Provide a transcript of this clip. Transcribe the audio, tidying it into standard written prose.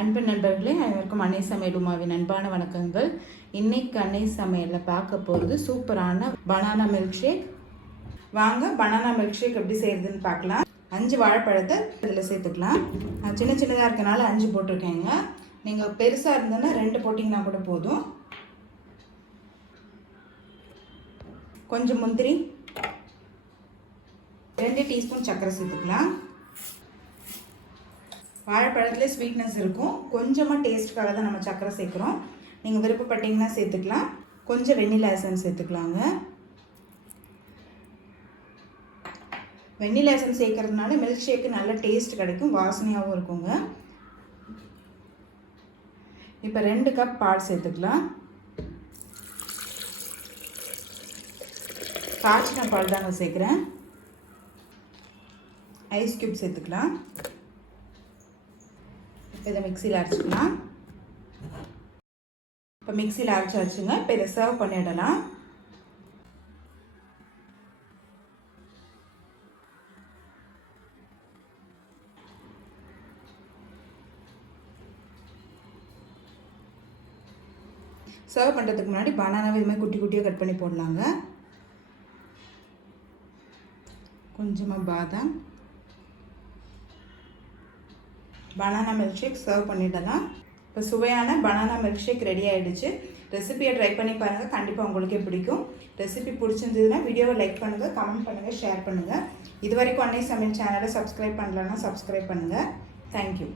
அன்பு நண்பர்களே, அனைவருக்கும் அன்னை சமையல் உமாவின் அன்பான வணக்கங்கள். இன்னைக்கு அன்னை சமையலில் பார்க்க போகிறது சூப்பரான பனானா மில்க் ஷேக். வாங்க பனானா மில்க் ஷேக் எப்படி செய்யறதுன்னு பார்க்கலாம். 5 வாழைப்பழத்தை இதில் சேர்த்துக்கலாம். நான் சின்ன சின்னதாக இருக்கனால 5 போட்டிருக்கேங்க. நீங்கள் பெருசாக இருந்ததுன்னா 2 போட்டிங்கன்னா கூட போதும். கொஞ்சம் முந்திரி, 2 டீஸ்பூன் சர்க்கரை சேர்த்துக்கலாம். வாழைப்பழத்தில் ஸ்வீட்னஸ் இருக்கும், கொஞ்சமாக டேஸ்ட்டுக்காக தான் நம்ம சர்க்கரை சேர்க்குறோம். நீங்கள் விருப்பப்பட்டீங்கன்னா சேர்த்துக்கலாம். கொஞ்சம் வெண்ணிலா எசன்ஸ் சேர்த்துக்கலாங்க. வெண்ணிலா எசன்ஸ் சேர்க்கறதுனால மில்க் ஷேக்கு நல்ல டேஸ்ட் கிடைக்கும், வாசனையாகவும் இருக்குங்க. இப்போ 2 கப் பால் சேர்த்துக்கலாம். காய்ச்சின பால் தாங்க சேர்க்குறேன். ஐஸ் க்யூப் சேர்த்துக்கலாம். இதை மிக்சியில் அரைச்சிக்கலாம். இப்போ மிக்சியில் அரைச்சாச்சுங்க. இப்போ இதை சர்வ் பண்ணிடலாம். சர்வ் பண்ணுறதுக்கு முன்னாடி பனானாவை இது மாதிரி குட்டி குட்டியாக கட் பண்ணி போடலாங்க. கொஞ்சமாக பாதாம். பனானா மில்க் ஷேக் சர்வ் பண்ணிடலாம். இப்போ சுவையான பனானா மில்க் ஷேக் ரெடி ஆகிடுச்சு. ரெசிபியை ட்ரை பண்ணி பாருங்கள், கண்டிப்பாக உங்களுக்கே பிடிக்கும். ரெசிபி பிடிச்சிருந்ததுன்னா வீடியோவை லைக் பண்ணுங்கள், கமெண்ட் பண்ணுங்கள், ஷேர் பண்ணுங்கள். இது வரைக்கும் அன்னை சமையல் சேனலை சப்ஸ்கிரைப் பண்ணலன்னா சப்ஸ்கிரைப் பண்ணுங்கள். தேங்க்யூ.